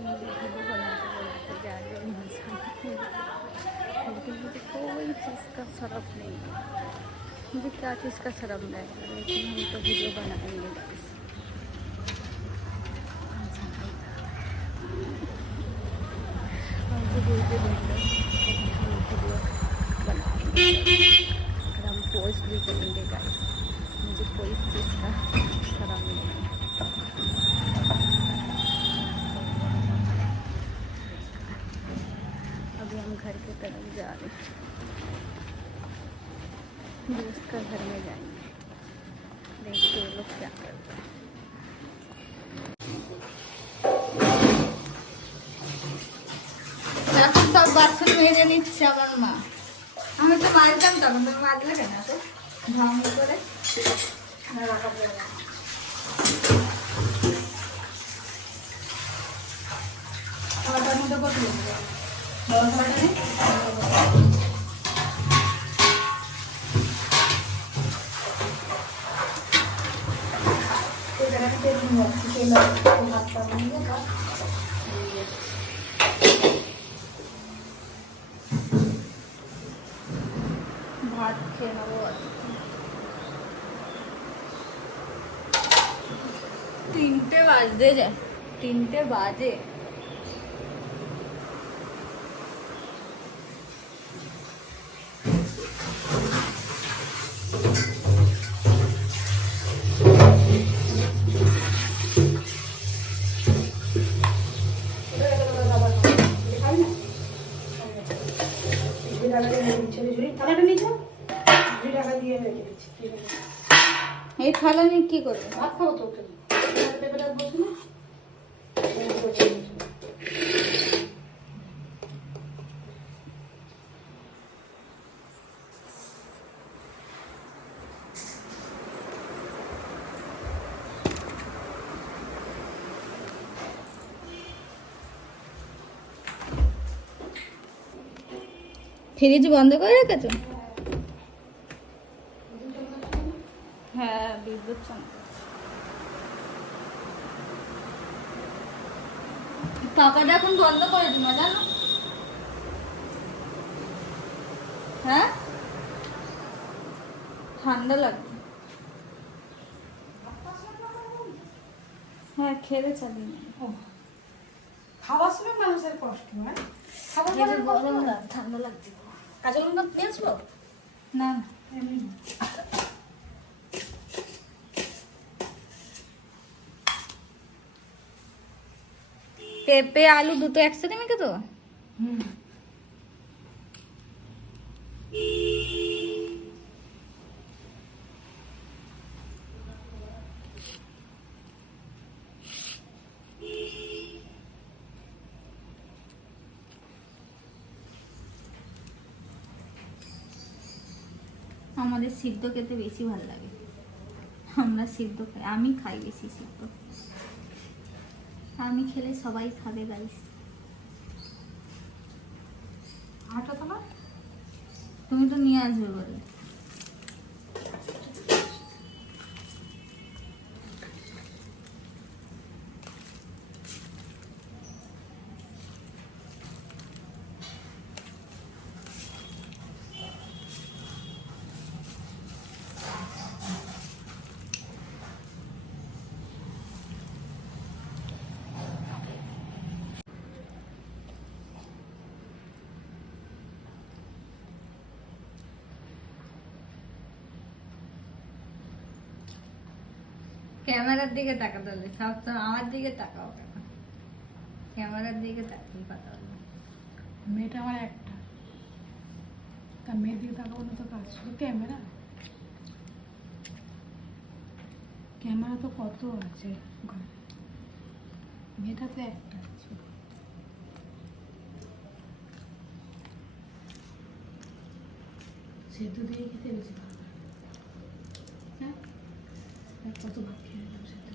Video बनाते जा रहे हैं लेकिन मुझे कोई चीज़ का शर्म नहीं है। मुझे क्या चीज़ का शर्म रहेगा, लेकिन हम तो वीडियो बनाएंगे गाइस। हमको वीडियो बनाएंगे और हम पोस्ट भी करेंगे गाइस। मुझे कोई चीज़ का शर्म नहीं है। अभी हम घर की तरफ जा रहे हैं, दोस्त का घर में जाएंगे, देखते हैं लोग क्या करते हैं। सब बाथरूम মেরে নিচ্ছে আমার মা। আমি তো মারতাম তখন, তুমি মারলে কেন? তো ঢং করে না রাখা যাবে না। খাবারটার মধ্যে কত লাগবে? বড় খাবারটা নেই? তো জায়গাটা তেল নিয়ে যাচ্ছি, তেল ভাতটা নিয়ে ভাত খেয়ে নেবো। 3টে বাজতে যায়, 3টে বাজে। এই থালা নিয়ে কি করবে? ভাত খাবো তো। ফ্রিজ বন্ধ করে রেখেছো? হ্যাঁ, বিদ্যুৎ চমকাচ্ছে। পাখাটা এখন বন্ধ করে দিমা, জানো? হ্যাঁ, ঠান্ডা লাগবে। হ্যাঁ, খেলে চালিয়ে নেবো। খাওয়ার সময় মানুষের কষ্ট হয়, খাবার গরম না, ঠান্ডা লাগছে। কাঁচা লঙ্কা নিয়ে আসবো? না এমনি পেঁপে আলু দুটো একসাথে মেখে তো। আমাদের সিদ্ধ খেতে বেশি ভালো লাগে, আমরা সিদ্ধ খাই, আমি খাই বেশি সিদ্ধ। আমি খেলে সবাই খাবে গাইস। আটা তো না, তুমি তো নিয়ে আসবে বলে। ক্যামেরার দিকে তাকাতে হবে, সব তো আমার দিকে তাকাও কেন? ক্যামেরার দিকে তাকিয়ে কথা বলো। মেয়েটা আমার একটা, তার মেয়ের দিকে তাকাবো না তো কাজ? শুধু ক্যামেরা, ক্যামেরা তো কত আছে ঘরে, মেয়েটা তো একটা। সেদ্ধ দিয়ে খেতে বেশি ভালো লাগে। হ্যাঁ, কত ভাত খেয়ে নিলাম সেদ্ধ